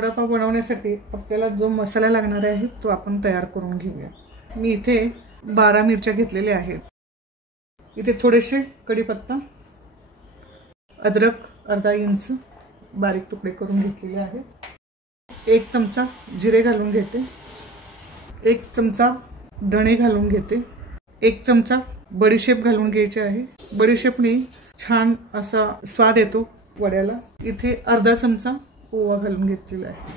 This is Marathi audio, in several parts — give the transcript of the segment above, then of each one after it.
वडापाव बनवण्यासाठी आपल्याला जो मसाला लागणार आहे तो आपण तयार करून घेऊया। मी इथे 12 मिरच्या घेतलेल्या आहेत। इथे थोडेसे कढीपत्ता, अद्रक अर्धा इंच बारीक तुकडे करून घेतलेले आहेत। 1 चमचा जिरे घालून घेते, 1 चमचा धणे घालून घेते, 1 चमचा बडीशेप घालून घ्यायचे आहे। बडीशेपने छान असा स्वाद येतो वड्याला। इथे अर्धा चमचा ओवा घालून घेतलेला आहे।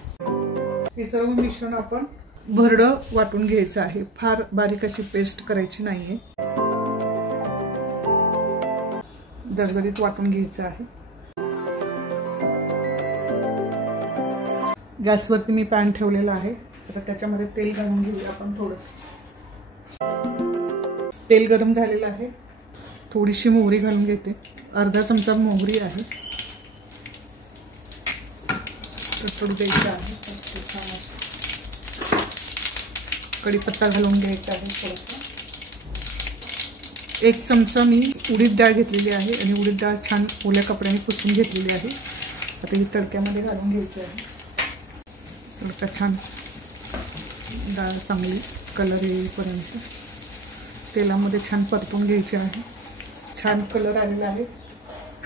हे सर्व मिश्रण आपण भरडं वाटून घ्यायचं आहे, फार बारीक अशी पेस्ट करायची नाहीये, दरदरीत वाटून घ्यायचं आहे। गॅसवरती मी पॅन ठेवलेला आहे, आता त्याच्यामध्ये तेल घालून घेऊया आपण। थोडंसं तेल गरम झालेलं आहे, थोडीशी मोहरी घालून घेते, अर्धा चमचा मोहरी आहे, थोडी द्यायची आहे। कढीपत्ता घालून घ्यायचा आहे थोडासा। 1 चमचा मी उडीद डाळ घेतलेली आहे आणि उडीद डाळ छान ओल्या कपड्याने पुसून घेतलेली आहे। आता ही तडक्यामध्ये घालून घ्यायची आहे। थोडं छान डाळ चांगली कलर येईपर्यंत तेलामध्ये छान परतून घ्यायची आहे। छान कलर आलेला आहे।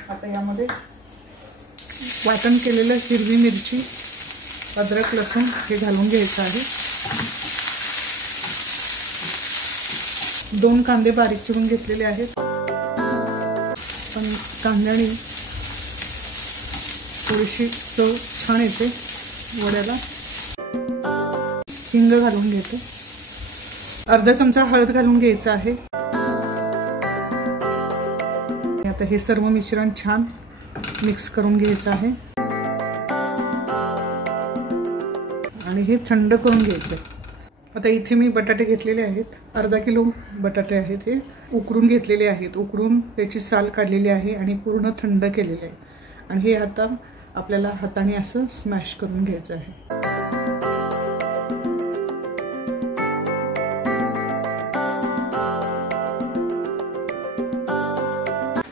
आता यामध्ये वाटण केलेलं हिरवी मिरची, अद्रक, लसूण हे घालून घ्यायचं आहे। 2 कांदे बारीक चिरून घेतलेले आहेत, पण कांद्याने थोडीशी चव छान येते वड्याला। हिंग घालून घेते, अर्धा चमचा हळद घालून घ्यायचं आहे। आता हे सर्व मिश्रण छान मिक्स करून घ्यायचं आहे आणि हे थंड करून घ्यायचं आहे। आता इथे मी बटाटे घेतलेले आहेत, अर्धा किलो बटाटे आहेत, हे उकडून घेतलेले आहेत। उकडून त्याची साल काढलेली आहे आणि पूर्ण थंड केलेले आहे आणि हे आता आपल्याला हाताने असं स्मॅश करून घ्यायचं आहे।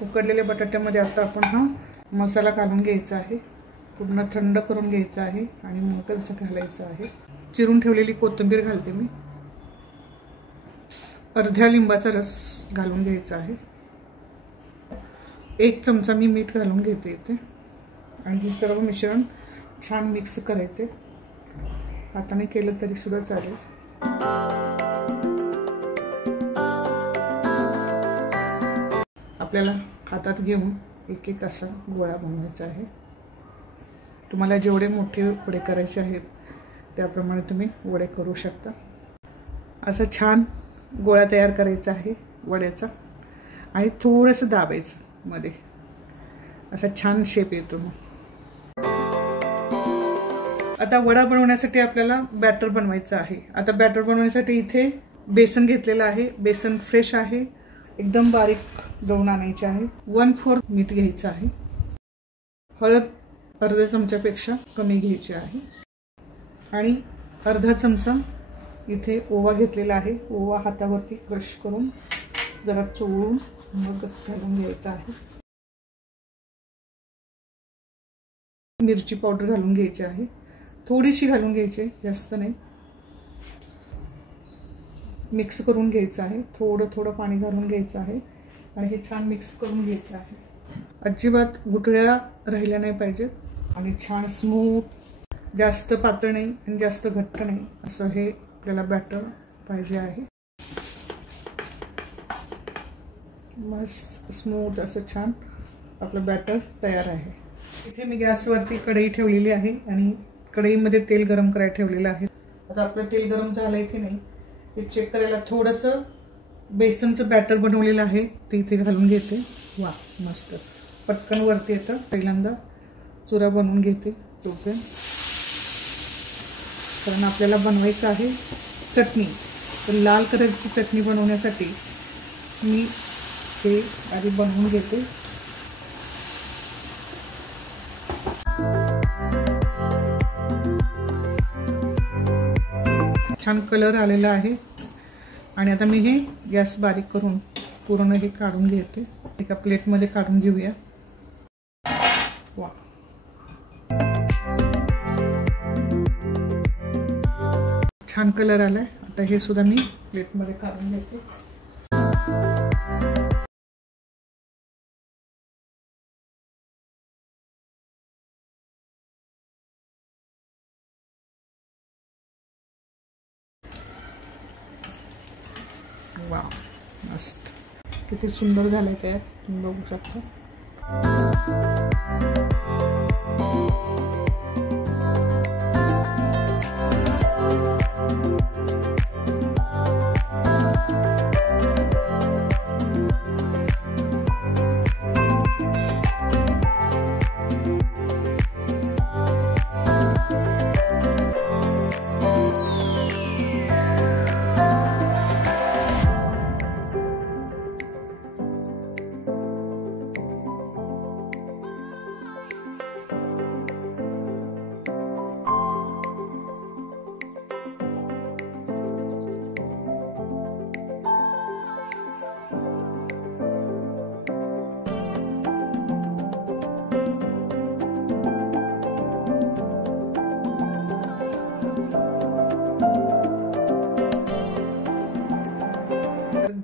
उकडलेल्या बटाट्यामध्ये आता आपण हा मसाला घालून घ्यायचा आहे, पूर्ण थंड करून घ्यायचा आहे आणि मगच घालायचं आहे। चिरून ठेवलेली कोथिंबीर घालते मी, अर्ध्या लिंबाचा रस घालून घ्यायचा आहे, 1 चमचा मी मीठ घालून घेते इथे आणि हे सर्व मिश्रण छान मिक्स करायचे। हाताने केलं तरी सुद्धा चालेल। आपल्याला हातात घेऊन एक एक असा गोळा बनवायचा आहे। तुम्हाला जेवढे मोठे वडे करायचे आहेत त्याप्रमाणे तुम्ही वडे करू शकता। असा छान गोळा तयार करायचा आहे वड्याचा आणि थोडंसं दाबायचं मध्ये, असा छान शेप येतो। आता वडा बनवण्यासाठी आपल्याला बॅटर बनवायचं आहे। आता बॅटर बनवण्यासाठी इथे बेसन घेतलेलं आहे, बेसन फ्रेश आहे, एकदम बारीक दळून आणायचे आहे। 1/4 मीठ घ्यायचं आहे, हळद अर्धा चमच्यापेक्षा कमी घ्यायची आहे आणि अर्धा चमचा इथे ओवा घेतलेला आहे। ओवा हातावरती क्रश करून जरा चोळून मगच घालून घ्यायचा आहे। मिरची पावडर घालून घ्यायची आहे, थोडीशी घालून घ्यायची, जास्त नाही। मिक्स करून घ्यायचं आहे, थोडं थोडं पाणी घालून घ्यायचं आहे आणि हे छान मिक्स करून घ्यायचं आहे। अजिबात गुठळ्या राहिल्या नाही पाहिजेत आणि छान स्मूथ, जास्त पातळ नाही आणि जास्त घट्ट नाही असं हे आपल्याला बॅटर पाहिजे आहे। मस्त स्मूथ असं छान आपलं बॅटर तयार आहे। इथे मी गॅसवरती कढई ठेवलेली आहे आणि कढईमध्ये तेल गरम करायला ठेवलेलं आहे। आता आपलं तेल गरम झालंय की नाही ते चेक करायला थोडंसं बेसनचं बॅटर बनवलेलं आहे ते इथे घालून घेते। वा, मस्त पटकन वरती येतं। पहिल्यांदा चुरा बनवून घेते चोपेन, कारण आपल्याला बनवायचं आहे चटणी। तर लाल कलरची चटणी बनवण्यासाठी मी हे आधी बनवून घेते। छान कलर आलेला आहे आणि आता मी हे गॅस बारीक करून पूर्ण हे काढून घेते, एका प्लेटमध्ये काढून घेऊया। वा, छान कलर आलाय। आता हे सुद्धा मी प्लेटमध्ये काढून घेते। वाव, मस्त, किती सुंदर झालंय तयार, तुम्ही बघू शकता।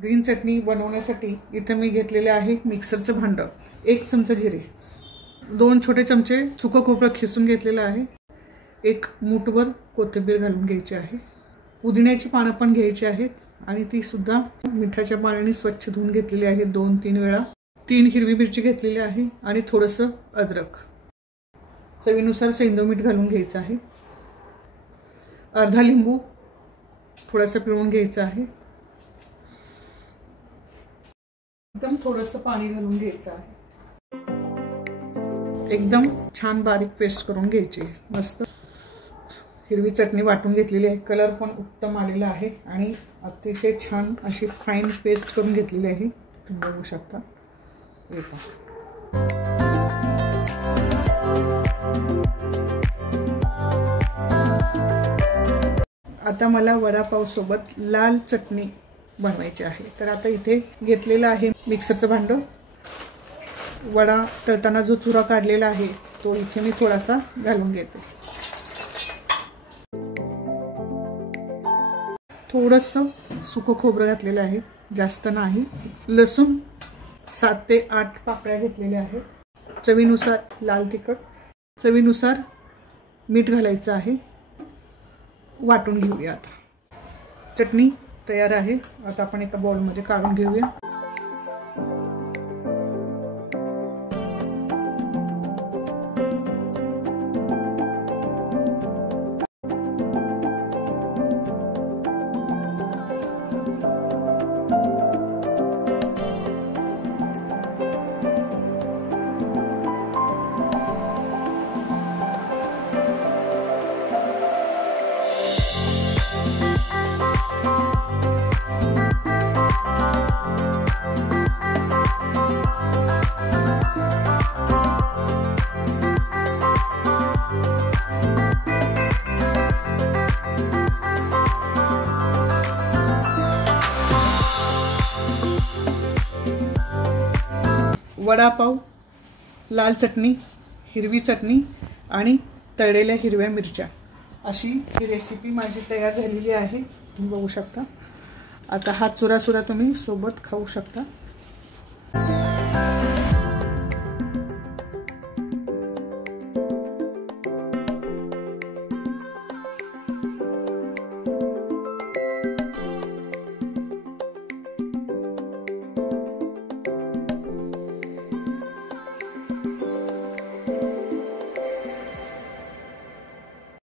ग्रीन चटणी बनवण्यासाठी इथे मी घेतलेले आहे मिक्सरचं भांडं, 1 चमचा जिरे, 2 छोटे चमचे सुकं खोबरं खिसून घेतलेलं आहे, 1 मूठभर कोथिंबीर घालून घ्यायची आहे, पुदिन्याची पानं पण घ्यायची आहेत आणि ती सुद्धा मिठाच्या पाण्याने स्वच्छ धुवून घेतलेली आहे 2-3 वेळा, 3 हिरवी मिरची घेतलेली आहे आणि थोडंसं अद्रक, चवीनुसार सेंधव मीठ घालून घ्यायचं आहे, अर्धा लिंबू थोडासा पिळून घ्यायचा आहे, एकदम थोडंसं पाणी घालून घ्यायचं आहे, एकदम छान बारीक पेस्ट करून घ्यायची। मस्त हिरवी चटणी वाटून घेतलेली आहे, कलर पण उत्तम आलेला आहे आणि अतिशय छान अशी फाईन पेस्ट करून घेतलेली आहे, तुम्ही बघू शकता। आता मला वडापाव सोबत लाल चटणी बनवायची आहे। तर आता इथे घेतलेलं आहे मिक्सरचं भांडं, वडा तळताना जो चुरा काढलेला आहे तो इथे मी थोडासा घालून घेते, थोडंसं सुकं खोबरं घातलेलं आहे, जास्त नाही, लसूण 7 ते 8 पाकळ्या घेतलेल्या आहेत, चवीनुसार लाल तिखट, चवीनुसार मीठ घालायचं आहे, वाटून घेऊया। आता चटणी तयार आहे, आता आपण एका बाउलमध्ये काढून घेऊया। वडापाव, लाल चटणी, हिरवी चटणी आणि तळलेल्या हिरव्या मिरच्या अशी ही रेसिपी माझी तयार झालेली आहे, तुम्ही बघू शकता। आता हा चुरा सुद्धा तुम्ही सोबत खाऊ शकता।